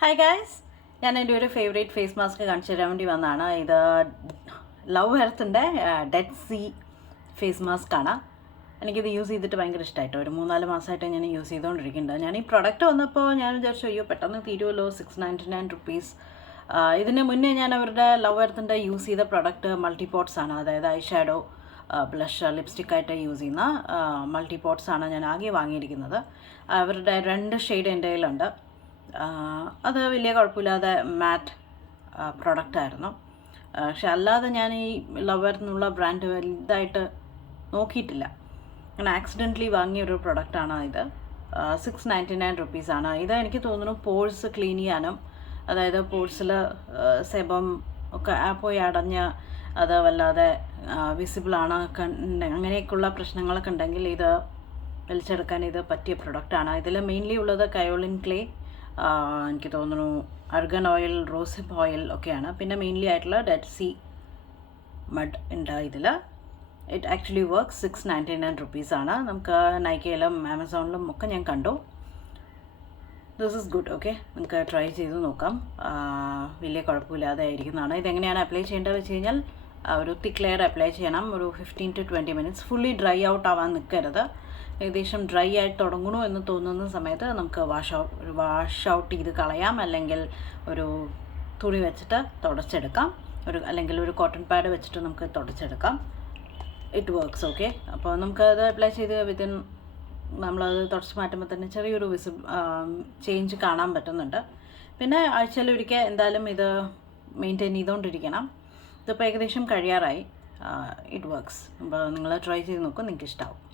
Hi guys, ഞാൻ എൻ്റെ ഒരു ഫേവറേറ്റ് ഫേസ് മാസ്ക് കാണിച്ചു തരാൻ വേണ്ടി വന്നതാണ്. ഇത് ലവ് ഹെർത്തിൻ്റെ ഡെഡ് സീ ഫേസ് മാസ്ക് ആണ്. എനിക്കിത് യൂസ് ചെയ്തിട്ട് ഭയങ്കര ഇഷ്ടമായിട്ടോ. ഒരു 3-4 മാസമായിട്ട് ഞാൻ യൂസ് ചെയ്തുകൊണ്ടിരിക്കുന്നുണ്ട്. ഞാൻ ഈ പ്രൊഡക്റ്റ് വന്നപ്പോൾ ഞാൻ വിചാരിച്ചു അയ്യോ പെട്ടെന്ന് തീരുമല്ലോ, 699 റുപ്പീസ്. ഇതിന് മുന്നേ ഞാൻ അവരുടെ ലവ് ഹെർത്തിൻ്റെ യൂസ് ചെയ്ത പ്രൊഡക്റ്റ് മൾട്ടിപോട്ട്സ് ആണ്. അതായത് ഐ ഷാഡോ, ബ്ലഷ്, ലിപ്സ്റ്റിക്കായിട്ട് യൂസ് ചെയ്യുന്ന മൾട്ടിപോട്ട്സ് ആണ് ഞാൻ ആകെ വാങ്ങിയിരിക്കുന്നത്. അവരുടെ 2 ഷെയ്ഡ് എൻ്റെ കയ്യിലുണ്ട്. അത് വലിയ കുഴപ്പമില്ലാതെ മാറ്റ് പ്രൊഡക്റ്റായിരുന്നു. പക്ഷെ അല്ലാതെ ഞാൻ ഈ ലവർ എന്നുള്ള ബ്രാൻഡ് വലുതായിട്ട് നോക്കിയിട്ടില്ല. ഞാൻ ആക്സിഡൻ്റലി വാങ്ങിയൊരു പ്രൊഡക്റ്റാണ് ഇത്. 699 റുപ്പീസാണ്. ഇത് എനിക്ക് തോന്നുന്നു പോഴ്സ് ക്ലീൻ ചെയ്യാനും, അതായത് പോഴ്സിൽ സെബം ഒക്കെ പോയി അടഞ്ഞ് അത് വല്ലാതെ വിസിബിളാണ് അങ്ങനെയൊക്കെയുള്ള പ്രശ്നങ്ങളൊക്കെ ഉണ്ടെങ്കിൽ ഇത് വലിച്ചെടുക്കാൻ ഇത് പറ്റിയ പ്രൊഡക്റ്റാണ്. ഇതിൽ മെയിൻലി ഉള്ളത് കയോളിൻ ക്ലേ, എനിക്ക് തോന്നുന്നു അർഗൻ ഓയിൽ, റോസിപ്പ് ഓയിൽ ഒക്കെയാണ്. പിന്നെ മെയിൻലി ആയിട്ടുള്ള ഡെഡ് സീ മഡ് ഉണ്ട് ഇതിൽ. It actually works. 699 റുപ്പീസാണ്. നമുക്ക് നൈക്കയിലും ആമസോണിലും ഒക്കെ ഞാൻ കണ്ടു. This is good. ഓക്കെ, നമുക്ക് ട്രൈ ചെയ്ത് നോക്കാം. വലിയ കുഴപ്പമില്ലാതെ ആയിരിക്കുന്നതാണ്. ഇതെങ്ങനെയാണ് അപ്ലൈ ചെയ്യേണ്ടത് വെച്ച് കഴിഞ്ഞാൽ ഒരു തിക്ക് ലെയർ അപ്ലൈ ചെയ്യണം. ഒരു 15 to 20 minutes. Fully dry out ആവാൻ നിൽക്കരുത്. ഏകദേശം ഡ്രൈ ആയിട്ട് തുടങ്ങണു എന്ന് തോന്നുന്ന സമയത്ത് നമുക്ക് വാഷ് ഔട്ട് ചെയ്ത് കളയാം, അല്ലെങ്കിൽ ഒരു തുണി വെച്ചിട്ട് തുടച്ചെടുക്കാം, അല്ലെങ്കിൽ ഒരു കോട്ടൺ പാഡ് വെച്ചിട്ട് നമുക്ക് തുടച്ചെടുക്കാം. It works. ഓക്കെ, അപ്പോൾ നമുക്കത് അപ്ലൈ ചെയ്ത് നമ്മളത് തുടച്ച് മാറ്റുമ്പോൾ തന്നെ ചെറിയൊരു ചേഞ്ച് കാണാൻ പറ്റുന്നുണ്ട്. പിന്നെ ആഴ്ചയിലൊരിക്കൽ എന്തായാലും ഇത് മെയിൻറ്റെയിൻ ചെയ്തുകൊണ്ടിരിക്കണം. ഇതിപ്പോൾ ഏകദേശം കഴിയാറായി. It works. അപ്പോൾ നിങ്ങൾ ട്രൈ ചെയ്ത് നോക്കും, നിങ്ങൾക്ക് ഇഷ്ടമാവും.